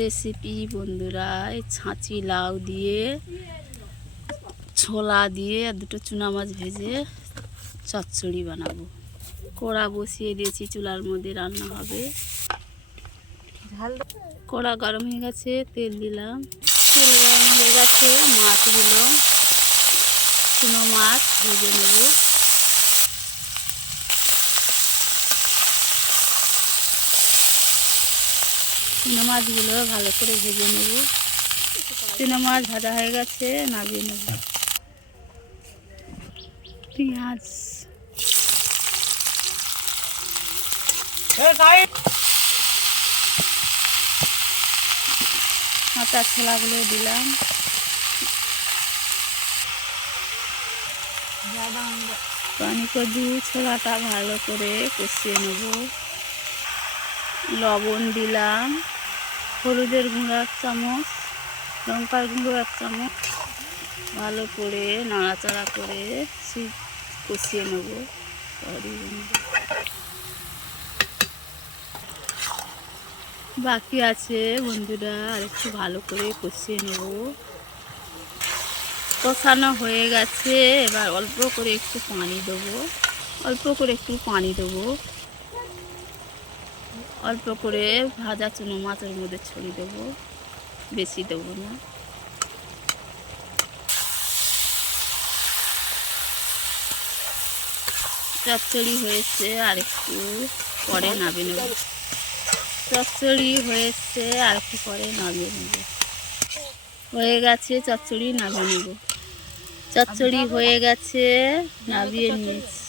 Recipe বন্ধুরা, ছাঁচি লাউ দিয়ে ছোলা দিয়ে আর দুটো চুনা মাছ ভেজে চচ্চড়ি বানাবো। কড়া বসিয়ে দিয়েছি, চুলার মধ্যে রান্না হবে। কড়া গরম হয়ে গেছে, তেল দিলাম। তেল গরম হয়ে গেছে, মাছগুলো চুনো মাছ ভেজে নেব। চুনো মাছগুলো ভালো করে ভেজে নেব। চুনো মাছ ভাজা হয়ে গেছে, নামিয়ে নেব। পেঁয়াজ, কাঁচা ছোলাগুলো দিলাম। পানি কদু ছোলাটা ভালো করে কষিয়ে নেব। লবণ দিলাম, হলুদের গুঁড়ো 1 চামচ, লঙ্কার গুঁড়ো 1 চামচ। ভালো করে নাড়াচাড়া করে কষিয়ে নেব। বাকি আছে বন্ধুরা, আর একটু ভালো করে কষিয়ে নেব। কষানো হয়ে গেছে, এবার অল্প করে একটু পানি দেবো। অল্প করে একটু পানি দেবো। অল্প করে ভাজা চুনো মাছের মধ্যে ছড়িয়ে দেবো, বেশি দেবো না। চচ্চড়ি হয়েছে, আর একটু পরে নামিয়ে নেব। চচ্চড়ি হয়েছে, আর একটু পরে নামিয়ে নেব। হয়ে গেছে চচ্চড়ি, নামিয়ে নেব। চচ্চড়ি হয়ে গেছে, নামিয়ে নিয়েছি।